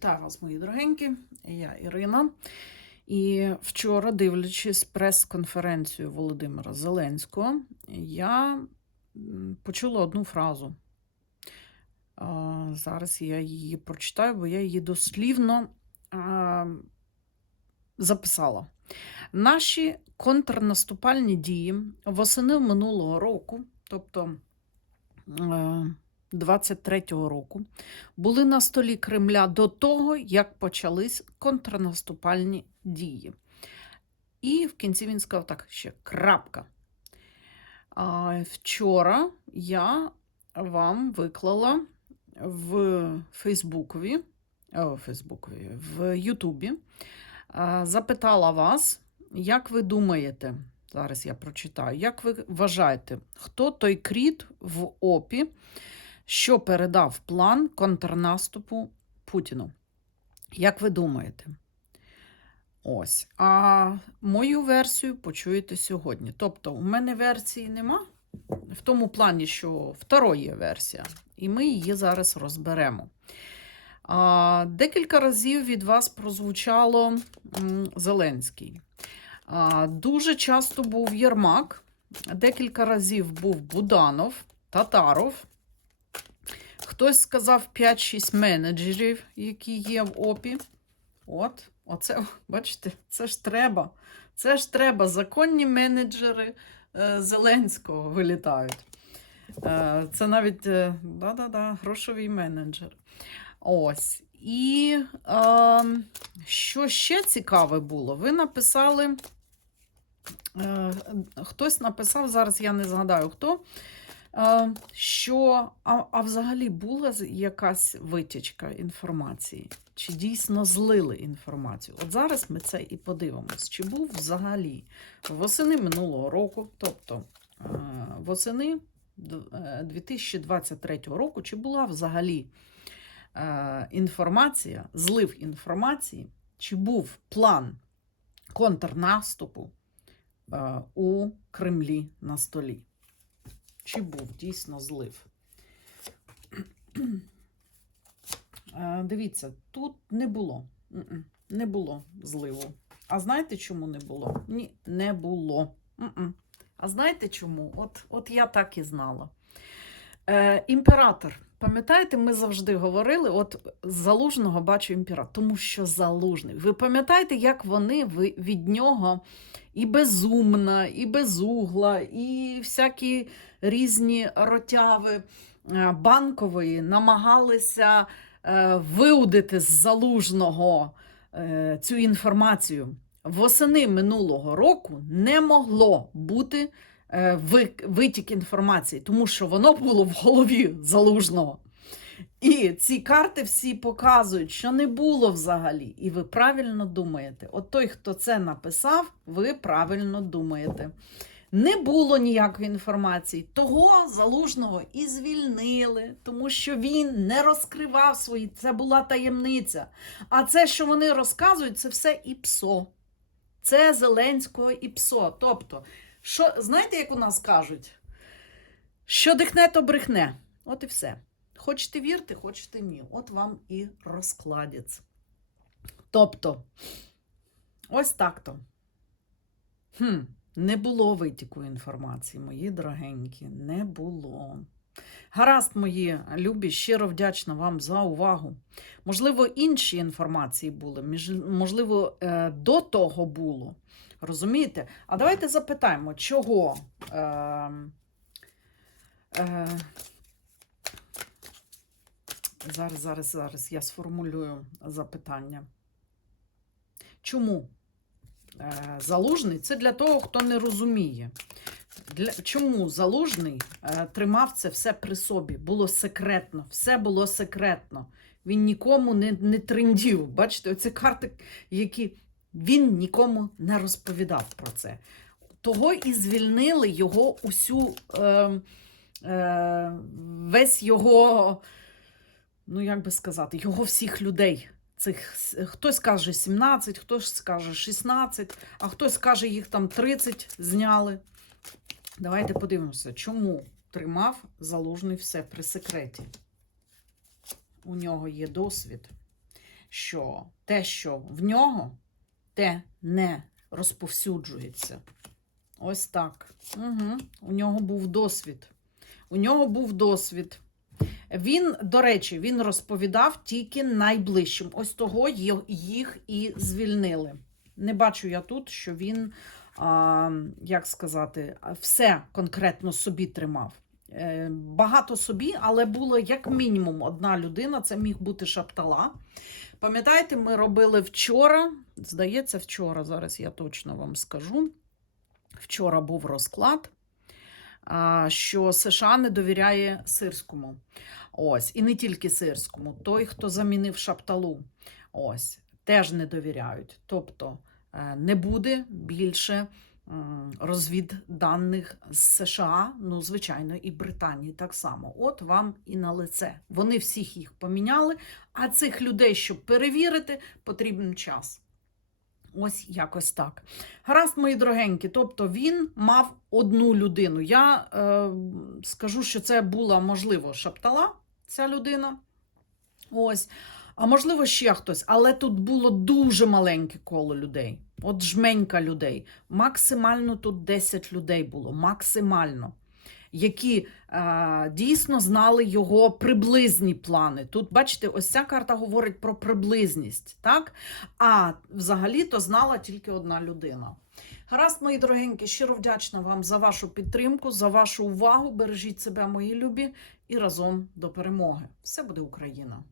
Вітаю вас, мої дорогенькі. Я Ірина. І вчора, дивлячись прес-конференцію Володимира Зеленського, я почула одну фразу. Зараз я її прочитаю, бо я її дослівно записала. Наші контрнаступальні дії восени минулого року, тобто е, 23-го року, були на столі Кремля до того, як почались контрнаступальні дії. І в кінці він сказав так ще крапка. А, вчора я вам виклала в Фейсбукові, о, Фейсбукові, в Ютубі, запитала вас, як ви думаєте, зараз я прочитаю, як ви вважаєте, хто той кріт в ОПІ, що передав план контрнаступу Путіну? Як ви думаєте? Ось. А мою версію почуєте сьогодні. Тобто, у мене версії нема, в тому плані, що второї є версія, і ми її зараз розберемо. А, декілька разів від вас прозвучало Зеленський. А, дуже часто був Єрмак, декілька разів був Буданов, Татаров. Хтось сказав 5-6 менеджерів, які є в ОПІ. От, оце, бачите, це ж треба. Це ж треба. Законні менеджери е, Зеленського вилітають. Е, це навіть е, да-да-да, грошовий менеджер. Ось. І е, що ще цікаве було? Ви написали. Е, хтось написав, зараз я не згадаю хто. Е, що а, а взагалі була якась витічка інформації? Чи дійсно злили інформацію? От зараз ми це і подивимось. Чи був взагалі восени минулого року, тобто е, восени е, 2023 року, чи була взагалі е, інформація, злив інформації, чи був план контрнаступу е, у Кремлі на столі? Чи був дійсно злив? Е, Дивіться, тут не було. Не було зливу. А знаєте, чому не було? Ні, не було. А знаєте чому? От, от я так і знала. Е, імператор. Пам'ятаєте, ми завжди говорили: от з залужного бачу імператор, тому що залужний. Ви пам'ятаєте, як вони від нього і безумна, і безугла, і всякі різні ротяви е, банкової намагалися е, виудити з залужного е, цю інформацію. Восени минулого року не могло бути витік інформації, тому що воно було в голові залужного. І ці карти всі показують, що не було взагалі. І ви правильно думаєте. От той, хто це написав, ви правильно думаєте. Не було ніякої інформації. Того залужного і звільнили, тому що він не розкривав свої. Це була таємниця. А це, що вони розказують, це все ІПСО. Це Зеленського ІПСО. Тобто, що, знаєте, як у нас кажуть? Що дихне, то брехне. От і все. Хочете вірте, хочете ні. От вам і розкладець. Тобто, ось так-то. Хм, не було витіку інформації, мої дорогенькі, не було. Гаразд, мої любі, щиро вдячна вам за увагу. Можливо, інші інформації були, можливо, е, до того було. Розумієте? А давайте запитаємо, чого. Е, е, зараз, зараз, зараз я сформулюю запитання. Чому? Е, Залужний це для того, хто не розуміє. Для, чому залужний е, тримав це все при собі? Було секретно, все було секретно. Він нікому не, не трендів. Бачите, оці карти, які він нікому не розповідав про це. Того і звільнили його усю е, е, весь його, ну як би сказати, його всіх людей. Цих, хтось каже 17, хтось скаже 16, а хтось каже, їх там 30 зняли. Давайте подивимося, чому тримав залужний все при секреті. У нього є досвід. що те, що в нього, те не розповсюджується. Ось так. Угу. У нього був досвід. У нього був досвід. Він, до речі, він розповідав тільки найближчим. Ось того їх і звільнили. Не бачу я тут, що він, а, як сказати, все конкретно собі тримав. Е, Багато собі, але було як мінімум одна людина, це міг бути Шаптала. Пам'ятаєте, ми робили вчора, здається, вчора, зараз я точно вам скажу. Вчора був розклад, що США не довіряє сирському. Ось, і не тільки сирському, той, хто замінив шапталу, ось, теж не довіряють. Тобто е, не буде більше розвідданих з США, ну, звичайно, і Британії так само. От вам і на лице. Вони всіх їх поміняли, а цих людей, щоб перевірити, потрібен час. Ось якось так. Гаразд, мої дорогенькі, тобто він мав одну людину. Я е, скажу, що це була, можливо, шаптала, ця людина. Ось. А можливо, ще хтось, але тут було дуже маленьке коло людей. От жменька людей. Максимально тут 10 людей було, максимально. Які е, дійсно знали його приблизні плани. Тут, бачите, ось ця карта говорить про приблизність, так? А взагалі-то знала тільки одна людина. Гаразд, мої дорогенькі, щиро вдячна вам за вашу підтримку, за вашу увагу. Бережіть себе, мої любі, і разом до перемоги. Все буде Україна!